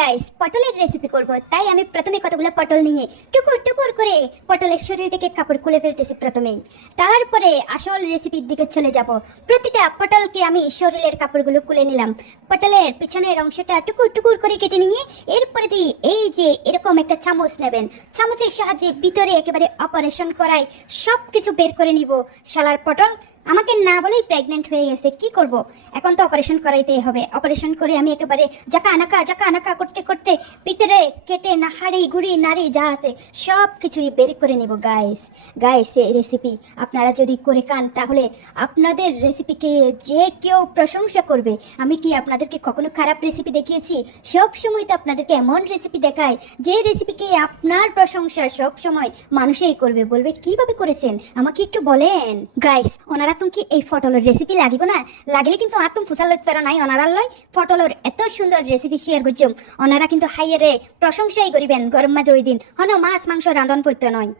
Guys, পটলের recipe করব, তাই আমি প্রথমে কতগুলো পটল নিয়ে টুকুর টুকুর করে পটলের শরীর থেকে কাপড় খুলে ফেলতেছি প্রথমেই। তারপরে আসল রেসিপির দিকে চলে যাব। প্রতিটা পটলকে আমি শরীরের কাপড়গুলো খুলে নিলাম, পটলের পিছনের অংশটা টুকুর টুকুর করে কেটে নিয়ে এরপরে দিয়ে এই যে এরকম একটা চামচ নেবেন, চামচের সাহায্যে ভিতরে একেবারে অপারেশন করাই সব কিছু বের করে নিব। শালার পটল আমাকে না বলেই প্রেগনেন্ট হয়ে গেছে, কি করব? এখন তো অপারেশন করাইতেই হবে। অপারেশন করে আমি একেবারে জাকা আনাকা করতে করতে ভিতরে কেটে নাহাড়ি গুড়ি নাড়ি যা আছে সব কিছুই বের করে নিব। গাইস এই রেসিপি আপনারা যদি করে খান তাহলে আপনাদের রেসিপিকে যে কেউ প্রশংসা করবে। আমি কি আপনাদেরকে কখনো খারাপ রেসিপি দেখিয়েছি? সব সময় তো আপনাদেরকে এমন রেসিপি দেখাই যে রেসিপিকে আপনার প্রশংসা সব সময় মানুষই করবে, বলবে কিভাবে করেছেন আমাকে একটু বলেন। গাইস ওনারা তুমি কি এই পটলের রেসিপি লাগিব না? লাগলে কিন্তু আর তুমি ফুসাল লইতে নাই, ওনারার লয় পটলের এত সুন্দর রেসিপি শেয়ার করছম। ওনারা কিন্তু হাইয়ারে প্রশংসাই করিবেন গরম মাঝে ওই দিন হন মাছ মাংস রাঁধন করতে নয়।